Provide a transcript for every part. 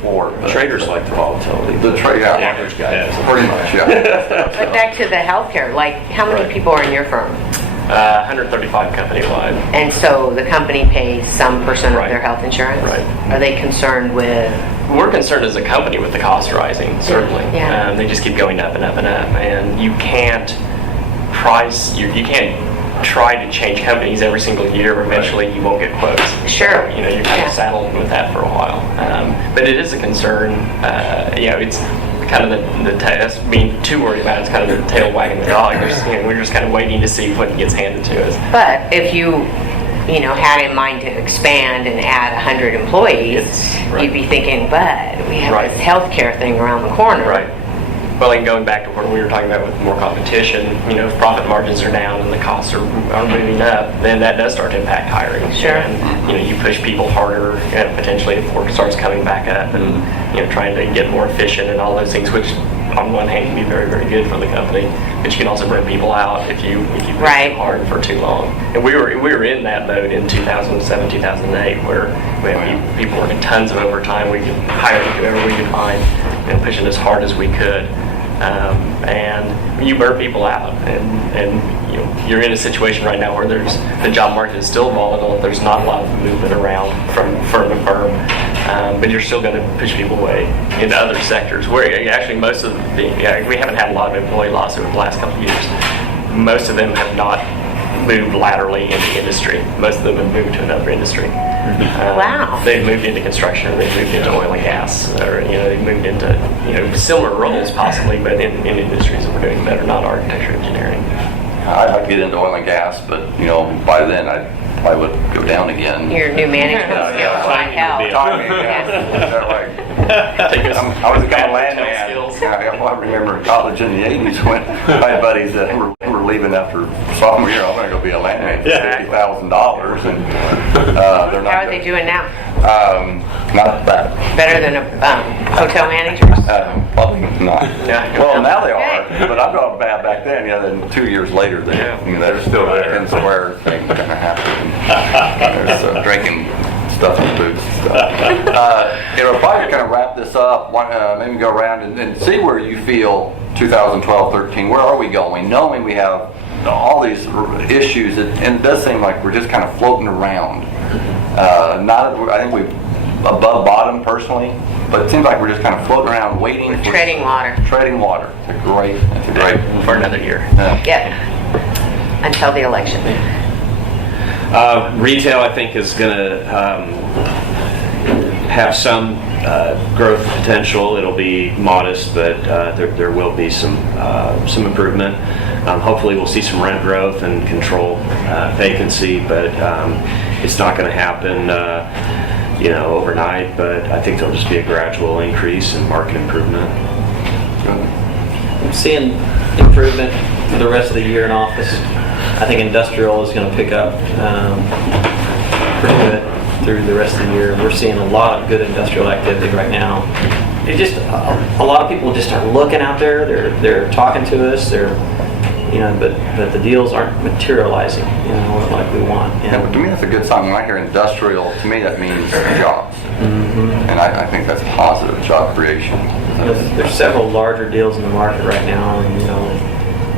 floor. Traders like the volatility. The average guy. Pretty much, yeah. But back to the healthcare, like how many people are in your firm? 135 company-wide. And so the company pays some percent of their health insurance? Right. Are they concerned with? We're concerned as a company with the cost rising, certainly. Yeah. They just keep going up and up and up. And you can't you can't try to change companies every single year. Eventually you won't get quotes. Sure. So, you're kind of saddled with that for a while. But it is a concern. It's kind of us being too worried about it. It's kind of the tail wagging the dog. We're just kind of waiting to see what gets handed to us. But if you had in mind to expand and add 100 employees, you'd be thinking, but we have this healthcare thing around the corner. Right. Well, and going back to what we were talking about with more competition, if profit margins are down and the costs are moving up, then that does start to impact hiring. Sure. And, you push people harder, potentially if work starts coming back up, and trying to get more efficient and all those things, which on one hand can be very, very good for the company, but you can also burn people out if you push too hard for too long. And we were in that mode in 2007, 2008, where we had people working tons of overtime. We could hire whoever we could find, and pushing as hard as we could. And you burn people out, and you're in a situation right now where the job market is still volatile. There's not a lot of movement around from firm to firm, but you're still going to push people away into other sectors where actually most of we haven't had a lot of employee loss over the last couple of years. Most of them have not moved laterally into industry. Most of them have moved to another industry. Wow. They've moved into construction, or they've moved into oil and gas, or they've moved into similar roles possibly, but in industries that were doing better, not architecture, engineering. I'd like to get into oil and gas, but by then I would go down again. Your new management skills might help. I was a kind of landman. I remember in college in the 80s when my buddies that were leaving after sophomore year. I'm going to go be a landman for $50,000, and they're not. How are they doing now? Not bad. Better than hotel managers? Probably not. Yeah. Well, now they are, but I got bad back then. Then 2 years later, they're still there. And so where things kind of happen. There's drinking stuff in the boots and stuff. We'll probably kind of wrap this up. Maybe go around and see where you feel 2012-13. Where are we going? Knowing we have all these issues, and it does seem like we're just kind of floating around. I think we've above bottom personally, but it seems like we're just kind of floating around, waiting for treading water. Treading water. It's a great for another year. Yeah. Until the election. Retail, I think, is going to have some growth potential. It'll be modest, but there will be some improvement. Hopefully, we'll see some rent growth and control vacancy, but it's not going to happen, overnight. But I think there'll just be a gradual increase in market improvement. I'm seeing improvement for the rest of the year in office. I think industrial is going to pick up pretty good through the rest of the year. We're seeing a lot of good industrial activity right now. It just a lot of people just are looking out there. They're talking to us. But the deals aren't materializing, like we want. Yeah, but to me that's a good sign. When I hear industrial, to me that means jobs, and I think that's positive job creation. There's several larger deals in the market right now, and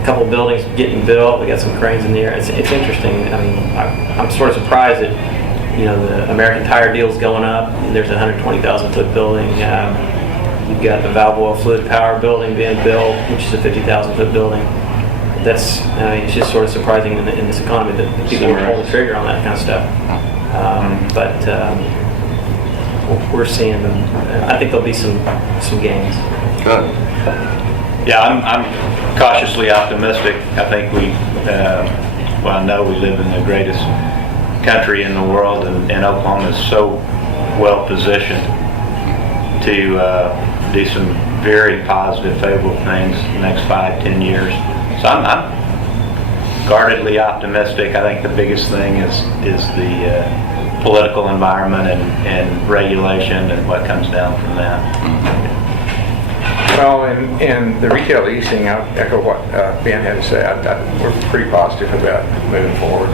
a couple buildings getting built. We got some cranes in the air. It's interesting. I mean, I'm sort of surprised that the American Tire deal's going up. There's a 120,000 foot building. You've got the valve oil fluid power building being built, which is a 50,000 foot building. It's just sort of surprising in this economy that people will pull the trigger on that kind of stuff. But we're seeing them. I think there'll be some gains. Good. Yeah, I'm cautiously optimistic. I think I know we live in the greatest country in the world, and Oklahoma is so well positioned to do some very positive, favorable things in the next 5-10 years. So I'm guardedly optimistic. I think the biggest thing is the political environment and regulation and what comes down from that. Well, in the retail leasing, I echo what Ben had to say. We're pretty positive about moving forward.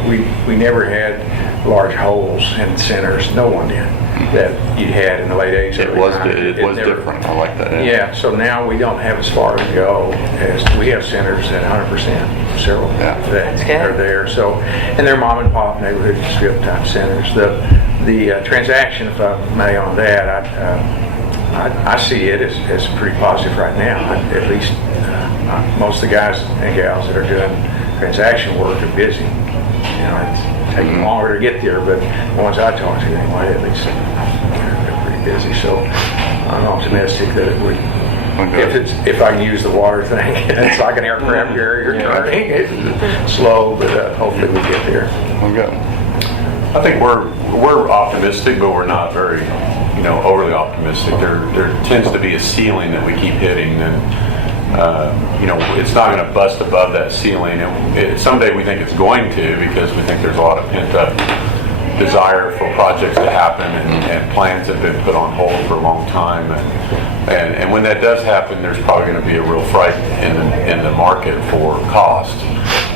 We never had large holes in centers. No one did. that you had in the late 80s. It early was 90s. it was never- different. I like that. Yeah, so now we don't have as far to go as, we have centers at 100%, several Yeah. That's good. that are there. So, and they're mom and pop neighborhood strip type centers. The transaction, if I may, on that, I see it as pretty positive right now. At least most of the guys and gals that are doing transaction work are busy. You know, it's taking longer to get there, but the ones I talk to anyway, at least they're pretty busy. So I'm optimistic that it would. If I can use the water thing, it's like an aircraft carrier turning. It's slow, but hopefully we get there. Okay. I think we're optimistic, but we're not very, overly optimistic. There tends to be a ceiling that we keep hitting, and it's not going to bust above that ceiling. And someday we think it's going to, because we think there's a lot of pent-up desire for projects to happen, and plans have been put on hold for a long time. And when that does happen, there's probably going to be a real fright in the market for cost,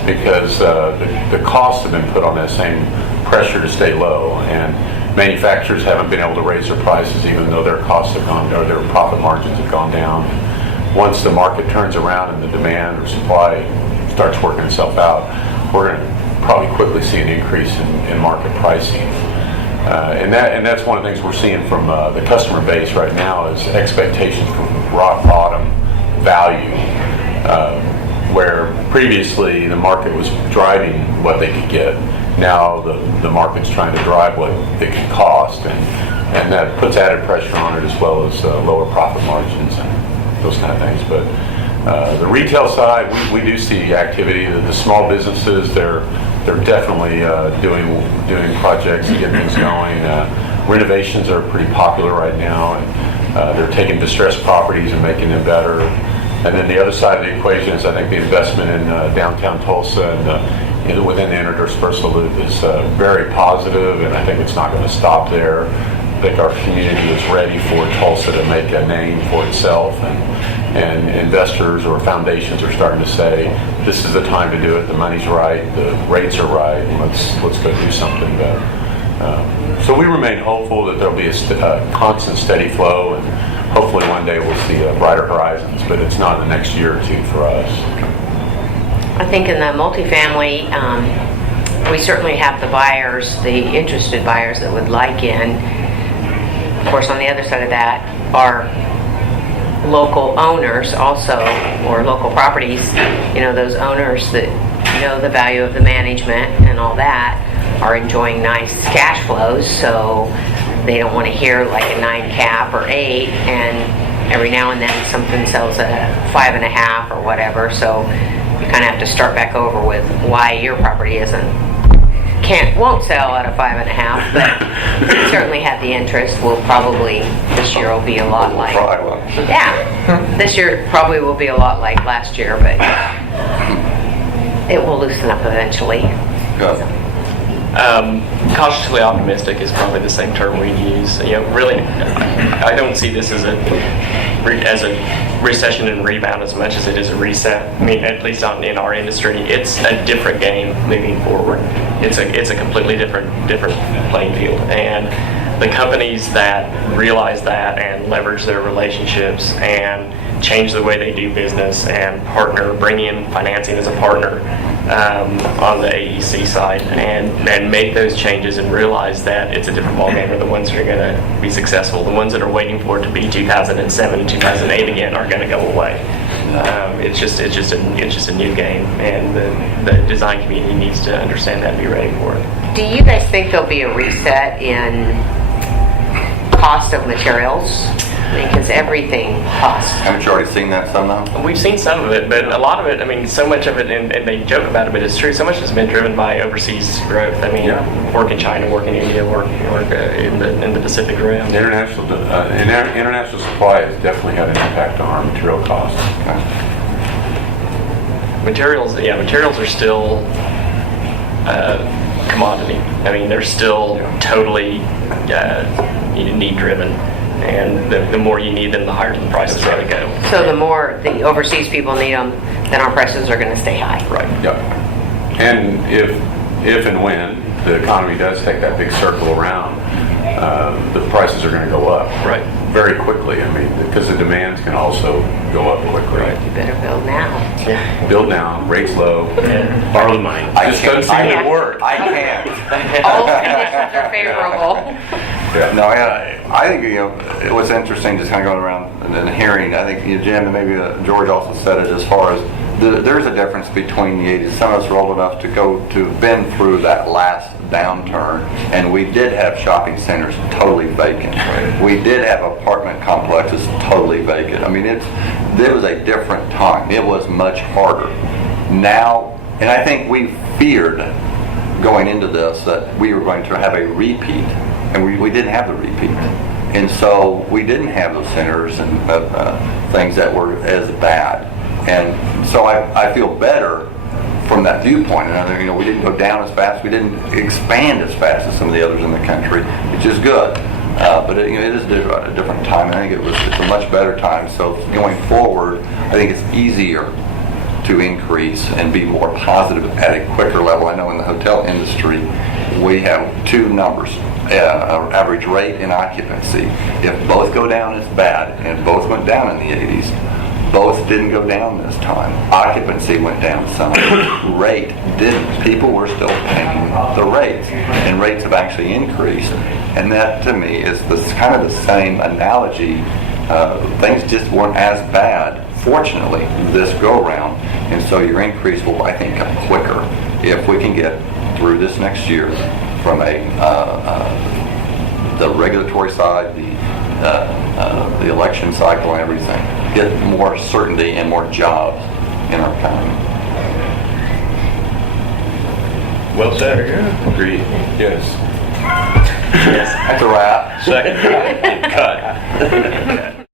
because the costs have been put on that same pressure to stay low, and manufacturers haven't been able to raise their prices even though their costs have gone, or their profit margins have gone down. Once the market turns around and the demand or supply starts working itself out, we're going to probably quickly see an increase in market pricing. And that's one of the things we're seeing from the customer base right now is expectations for rock bottom value, where previously the market was driving what they could get. Now the market's trying to drive what it can cost, and that puts added pressure on it, as well as lower profit margins and those kind of things. But the retail side, we do see activity. The small businesses, they're definitely doing projects and getting things going. Renovations are pretty popular right now, and they're taking distressed properties and making them better. And then the other side of the equation is, I think, the investment in downtown Tulsa and within the interdispersal loop is very positive, and I think it's not going to stop there. I think our community is ready for Tulsa to make a name for itself, and investors or foundations are starting to say, this is the time to do it, the money's right, the rates are right, let's go do something better. So we remain hopeful that there'll be a constant steady flow, and hopefully one day we'll see brighter horizons, but it's not in the next year or two for us. I think in the multifamily, we certainly have the buyers, the interested buyers that would like in. Of course, on the other side of that are local owners also, or local properties, those owners that know the value of the management and all that are enjoying nice cash flows, so they don't want to hear like a 9 cap or 8, and every now and then something sells at 5.5 or whatever, so you kind of have to start back over with why your property won't sell at a 5.5, but we certainly have the interest. We'll probably, this year will be a lot like, this year probably will be a lot like last year, but it will loosen up eventually. Cautiously optimistic is probably the same term we use. Really, I don't see this as a recession and rebound as much as it is a reset. I mean, at least in our industry, it's a different game moving forward. It's a completely different playing field, and the companies that realize that and leverage their relationships and change the way they do business and partner, bring in financing as a partner on the AEC side, and make those changes and realize that it's a different ballgame, are the ones that are going to be successful. The ones that are waiting for it to be 2007 and 2008 again are going to go away. It's just a new game, and the design community needs to understand that and be ready for it. Do you guys think there'll be a reset in cost of materials? Because everything costs. Haven't you already seen that somehow? We've seen some of it, but a lot of it, I mean, so much of it, and they joke about it, but it's true, so much has been driven by overseas growth. I mean, work in China, work in India, work in the Pacific Rim. International supply has definitely had an impact on our material costs. Materials are still commodity. I mean, they're still totally need driven. And the more you need them, the higher the prices are going to go. So the more the overseas people need them, then our prices are going to stay high. Right. Yep. And if and when the economy does take that big circle around, the prices are going to go up. Right. Very quickly. I mean, because the demands can also go up quickly. You better build now. Build now, rates low. Borrow the money. Just doesn't seem to work. I can't. All conditions are favorable. No, I think, it was interesting just kind of going around and hearing, I think, Jim, and maybe George also said it, as far as there's a difference between the 80s. Some of us are old enough to been through that last downturn, and we did have shopping centers totally vacant. We did have apartment complexes totally vacant. I mean, it was a different time. It was much harder. Now, and I think we feared going into this that we were going to have a repeat, and we didn't have the repeat. And so we didn't have those centers and things that were as bad. And so I feel better from that viewpoint. And we didn't go down as fast. We didn't expand as fast as some of the others in the country, which is good. But it is a different time. I think it's a much better time. So going forward, I think it's easier to increase and be more positive at a quicker level. I know in the hotel industry, we have two numbers, average rate and occupancy. If both go down, it's bad. And both went down in the 80s. Both didn't go down this time. Occupancy went down some. Rate didn't. People were still paying the rates, and rates have actually increased. And that, to me, is kind of the same analogy. Things just weren't as bad, fortunately, this go-around. And so your increase will, I think, come quicker if we can get through this next year from the regulatory side, the election cycle and everything. Get more certainty and more jobs in our economy. Well said. Agreed. Yes. That's a wrap. Second. Cut.